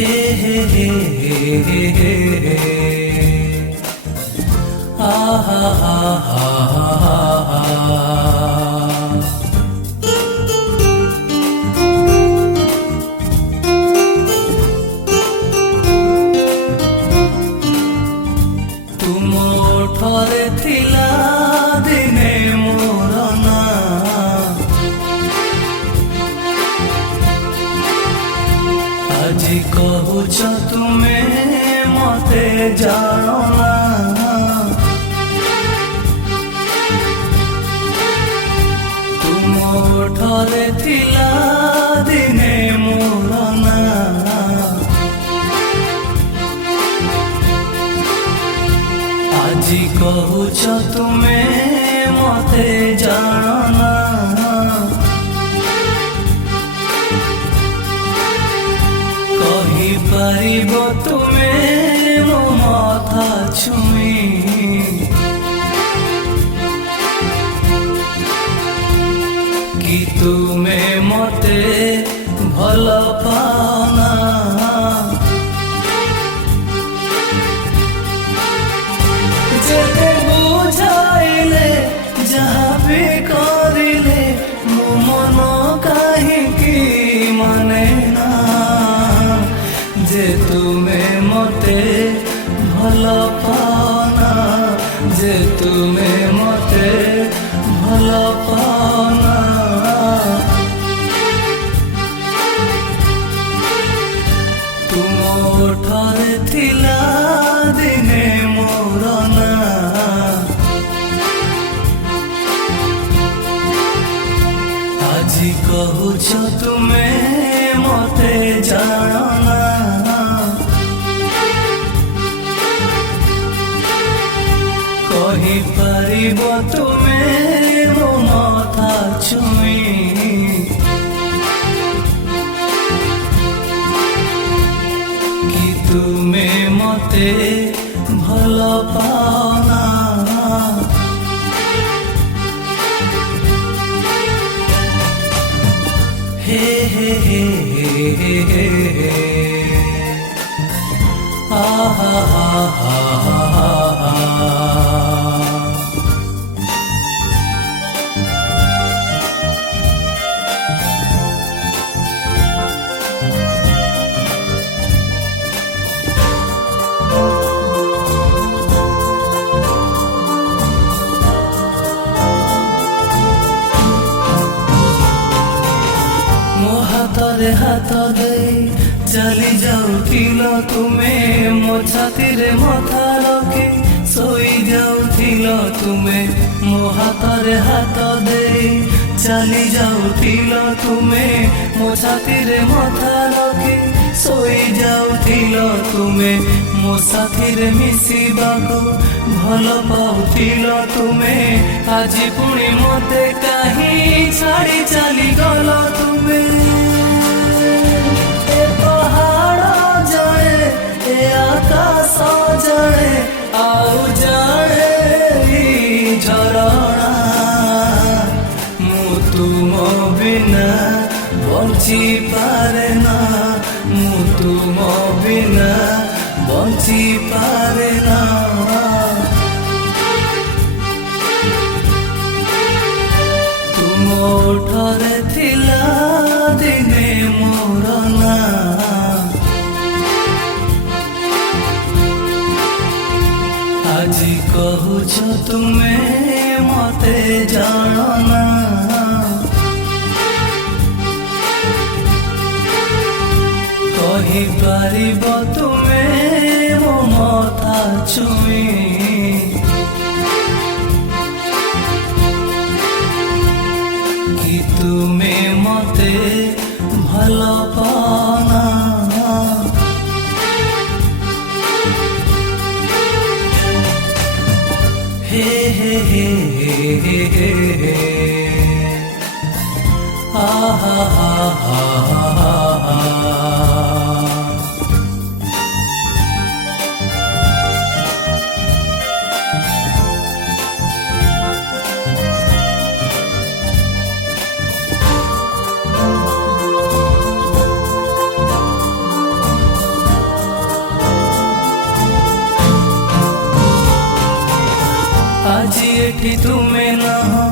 हे हे हे हे हे हे आहा हा हा हा तुम ओठरे थिला दिने मोर ना আজি কহুছ তুমি মতে জানো না তুম ওঠরে থিলা দিনে মোর না আজি কহুছ তুমি মতে জানো না পারিব তুমি মো মাথা ছুঁই কি তুমি মতে ভাল পাও না যেতে বুঝাইলে যাহা বি করিলে মো মন কাহিকি মানে না যে তুমি মতে ভাল পাও না যে তুমি মতে ভাল পাও না তুম ওঠরে থিলা দিনে মোর না আজি কহুছ তুমি মতে জানো না কহি পারিব তুমি মো মাথা ছুঁই কি তুমি মতে ভাল পাও না হে হে হে হে হে আহা হা হা হা ହାତରେ ହାତ ଦେଇ ଚାଲି ଯାଉଥିଲ ତୁମେ ମୋ ଛାତିରେ ମଥା ରଖି ଶୋଇ ଯାଉଥିଲ ତୁମେ ମୋ ହାତରେ ହାତ ଦେଇ ଚାଲି ଯାଉଥିଲ ତୁମେ ମୋ ଛାତିରେ ମଥା ରଖି ଶୋଇ ଯାଉଥିଲ ତୁମେ ମୋ ସାଥିରେ ମିଶିବାକୁ ଭଲ ପାଉଥିଲ ତୁମେ ଆଜି ପୁଣି ମତେ କାହିଁ ଛାଡ଼ି ଚାଲିଗଲ ତୁମେ ଆକାଶ ଜଣେ ଆଉ ଜଣେ ଝରଣା ମୁଁ ତୁମ ବିନା ବଞ୍ଚି ପାରେ ନା ମୁଁ ତୁମ ବିନା ବଞ୍ଚି ପାରେ ନା ତୁମ ଓଠରେ ଥିଲା ଦିନେ ମୋର ନା আজি কহুছ তুমি মতে জানো না কহি পারিব তুমি মো মাথা ছুঁই কি তুমি মতে ভাল পাও না हे हे हे हे हे हे आहा हा हा हा कि तुम्हें ना हो